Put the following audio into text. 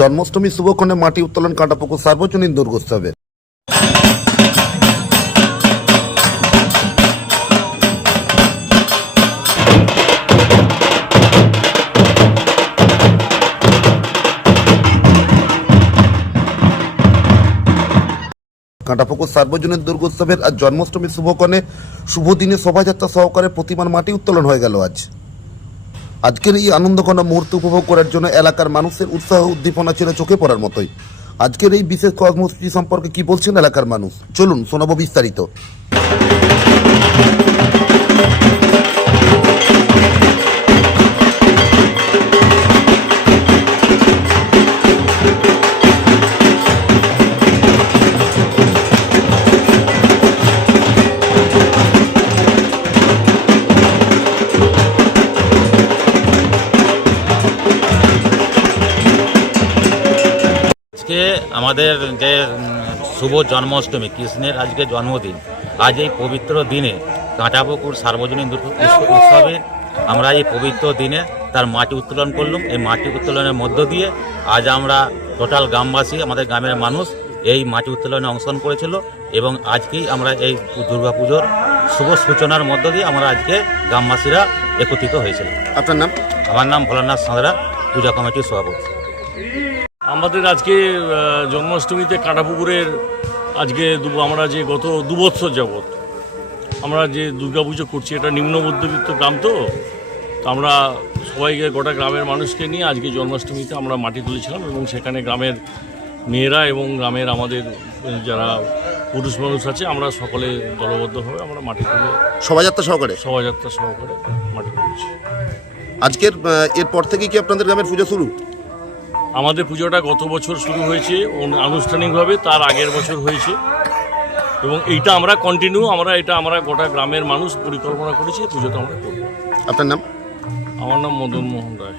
জন্মাষ্টমী শুভক্ষণে মাটি উত্তোলন কাঁটাপুকুর সার্বজনীন দুর্গোৎসবে। কাঁটাপুকুর সার্বজনীন দুর্গোৎসবের আজ জন্মাষ্টমী শুভক্ষণে শুভ দিনে শোভাযাত্রা সহকারে প্রতিমার মাটি উত্তোলন হয়ে গেল আজ। আজকের এই আনন্দঘন মুহূর্ত উপভোগ করার জন্য এলাকার মানুষের উৎসাহ উদ্দীপনা ছিল চোখে পড়ার মতোই। আজকের এই বিশেষ কর্মসূচি সম্পর্কে কি বলছেন এলাকার মানুষ? চলুন শোনাবো বিস্তারিত। আজকে আমাদের যে শুভ জন্মাষ্টমী কৃষ্ণের আজকে জন্মদিন আজ এই পবিত্র দিনে কাঁটাপুকুর সার্বজনীন উৎসবে আমরা এই পবিত্র দিনে তার মাটি উত্তোলন করলাম। এই মাটি উত্তোলনের মধ্য দিয়ে আজ আমরা টোটাল গ্রামবাসী আমাদের গ্রামের মানুষ এই মাটি উত্তোলনে অংশগ্রহণ করেছিল এবং আজকেই আমরা এই দুর্গাপুজোর শুভ সূচনার মধ্য দিয়ে আমরা আজকে গ্রামবাসীরা একত্রিত হয়েছিল আপনার নাম? আমার নাম ভোলানাথ সাঁতরা পূজা কমিটির সভাপতি। আমাদের আজকে জন্মাষ্টমীতে কাটাপুকুরের আজকে আমরা যে গত দু বছর যাবৎ আমরা যে দুর্গাপুজো করছি এটা নিম্ন মধ্যবিত্ত গ্রাম তো তো আমরা সবাইকে গোটা গ্রামের মানুষকে নিয়ে আজকে জন্মাষ্টমীতে আমরা মাটি তুলেছিলাম এবং সেখানে গ্রামের মেয়েরা এবং গ্রামের আমাদের যারা পুরুষ মানুষ আছে আমরা সকলে দলবদ্ধভাবে আমরা মাটি তুলে শোভাযাত্রা সহকারে? শোভাযাত্রা সহকারে মাটি তুলেছি। আজকের এরপর থেকে কি আপনাদের গ্রামের পুজো শুরু? আমাদের পুজোটা গত বছর শুরু হয়েছে আনুষ্ঠানিকভাবে তার আগের বছর হয়েছে। এবং এইটা আমরা কন্টিনিউ আমরা এটা আমরা গোটা গ্রামের মানুষ পরিকল্পনা করেছি পুজোটা আমরা করব। আপনার নাম? আমার নাম মদন মোহন রায়।